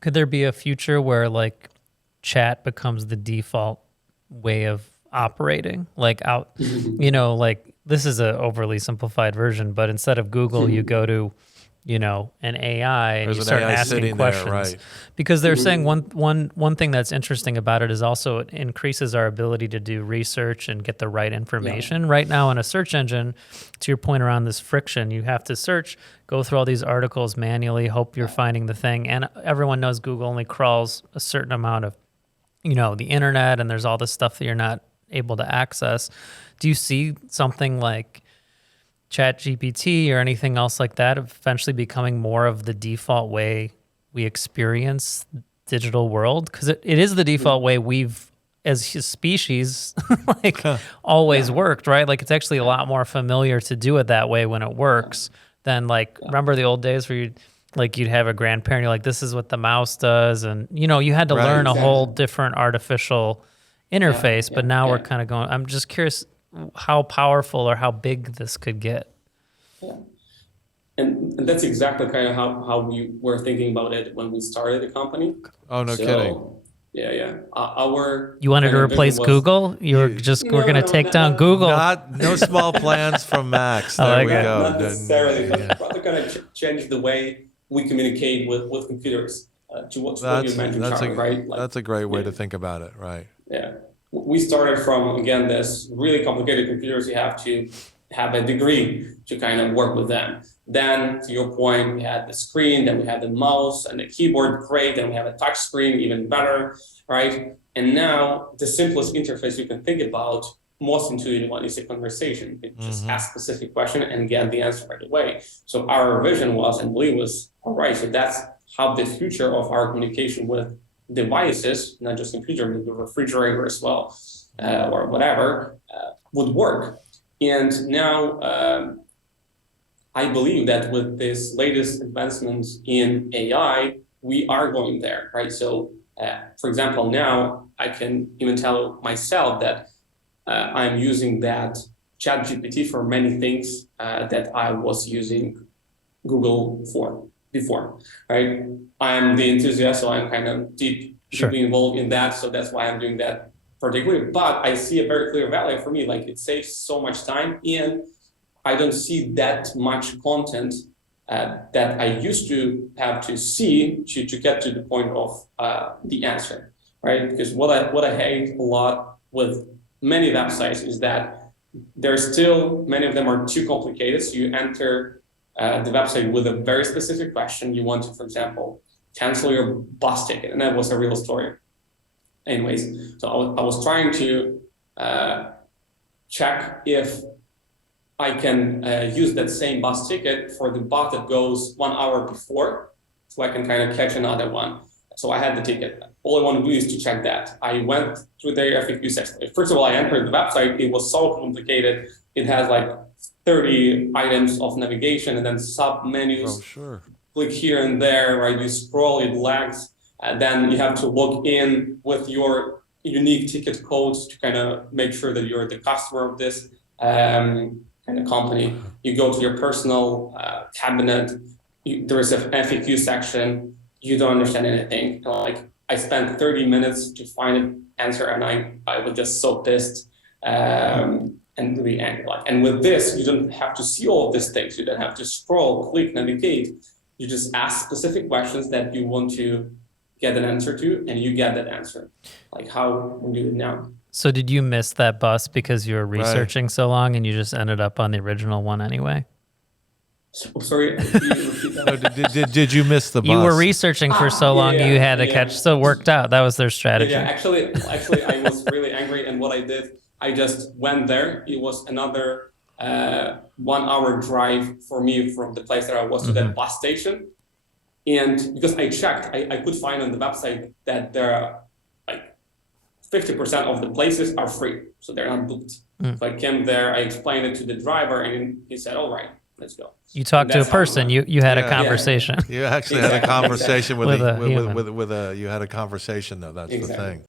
Could there be a future where like chat becomes the default way of operating? Like out, like this is a overly simplified version, but instead of Google, you go to, an AI and There's you an start AI asking sitting questions. there, right. Because they're saying one thing that's interesting about it is also it increases our ability to do research and get the right information. Right now in a search engine, to your point around this friction, you have to search, go through all these articles manually, hope you're finding the thing. And everyone knows Google only crawls a certain amount of, the internet, and there's all this stuff that you're not able to access. Do you see something like ChatGPT or anything else like that eventually becoming more of the default way we experience digital world? Because it is the default way we've, as a species, always worked, right? Like it's actually a lot more familiar to do it that way when it works than remember the old days where you'd have a grandparent, you're like, this is what the mouse does. And, you had to learn a whole different artificial interface, but now we're kind of going, I'm just curious how powerful or how big this could get. Yeah. And that's exactly kind of how we were thinking about it when we started the company. Oh, no kidding. Yeah. You wanted to replace Google? We're going to take down Google. No small plans from Max. There we go. Not necessarily, but rather kind of change the way we communicate with computers. To what you mentioned, Charlie, right? That's a great way to think about it, right? Yeah. We started from, again, this really complicated computers. You have to have a degree to kind of work with them. Then, to your point, we had the screen, then we had the mouse and the keyboard, great. Then we have a touch screen, even better, right? And now the simplest interface you can think about, most intuitive one, is a conversation. You just ask a specific question and get the answer right away. So our vision was, and belief was, all right, so that's how the future of our communication with devices, not just computer, but the refrigerator as well, or whatever, would work. And now I believe that with this latest advancements in AI, we are going there, right? So, for example, now I can even tell myself that I'm using that ChatGPT for many things that I was using Google for before, right? I'm the enthusiast, so I'm kind of deeply involved in that. So that's why I'm doing that particularly. But I see a very clear value for me. Like it saves so much time, and I don't see that much content that I used to have to see to get to the point of the answer, right? Because what I hate a lot with many websites is that there's still, many of them are too complicated. So you enter the website with a very specific question. You want to, for example, cancel your bus ticket. And that was a real story. Anyways, so I was trying to check if I can use that same bus ticket for the bus that goes 1 hour before, so I can kind of catch another one. So I had the ticket. All I want to do is to check that. I went through the FAQ section. First of all, I entered the website. It was so complicated. It has like 30 items of navigation and then sub-menus. Oh, sure. Click here and there, right? You scroll, it lags. And then you have to log in with your unique ticket codes to kind of make sure that you're the customer of this kind of company. You go to your personal cabinet. There is a FAQ section. You don't understand anything. Like I spent 30 minutes to find an answer, and I was just so pissed and really angry. And with this, you don't have to see all of these things. You don't have to scroll, click, navigate. You just ask specific questions that you want to get an answer to, and you get that answer. Like how we do it now. So did you miss that bus because you were researching so long, and you just ended up on the original one anyway? Oh, sorry, can you repeat that? No, did you miss the bus? You were researching for so long, you had to catch, so it worked out. That was their strategy. Yeah, actually, I was really angry, and what I did, I just went there. It was another 1 hour drive for me from the place that I was to that bus station. And because I checked, I could find on the website that there are like 50% of the places are free, so they're not booked. So I came there, I explained it to the driver, and he said, all right, let's go. You talked to a person. You had a conversation. You actually had a conversation with you had a conversation though. That's the thing.